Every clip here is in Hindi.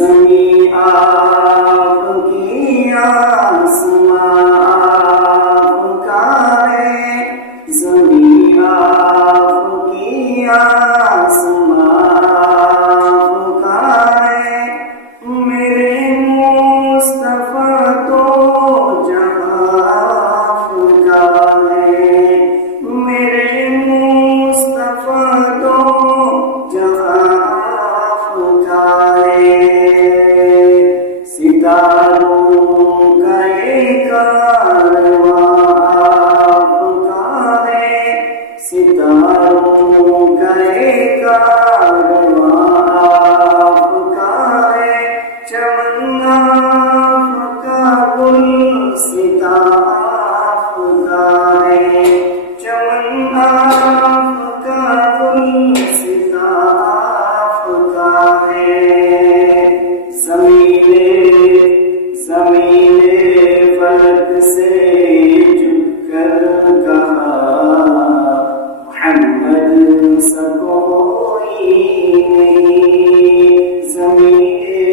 ज़मी आपकी आसमां आपका है, ज़मी आपकी आसमां आपका है। मेरे मुस्तफ़ा तो जहां आपका है, मेरे मुस्तफ़ा तो जहां आपका है। सितारों का ये कारवां आपका है, सितारों का ये कारवां आपका है। चमन आपका, गुलसिता आपका है, चमन आपका, गुलसिता आपका है। ज़मीने फलक से झुककर कहा, मोहम्मद सा कोई नहीं। ज़मीने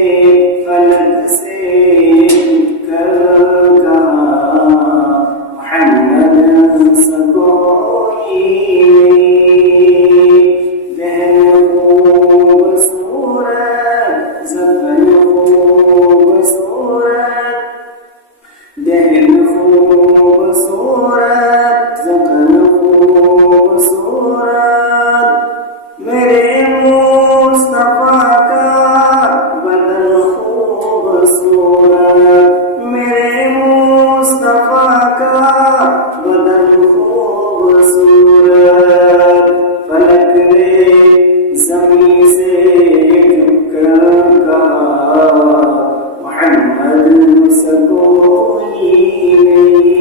फलक से झुककर कहा, मोहम्मद सा कोई नहीं। दहन खूबसूरत, ज़फ़र खूबसूरत, दहन खूबसूरत, ज़फ़र खूबसूरत। मेरे मुस्तफ़ा का बदन खूबसूरत, मेरे मुस्तफ़ा का बदन खूबसूरत। फलक ने ज़मीं से झुककर कहा, मोहम्मद सा कोई नहीं।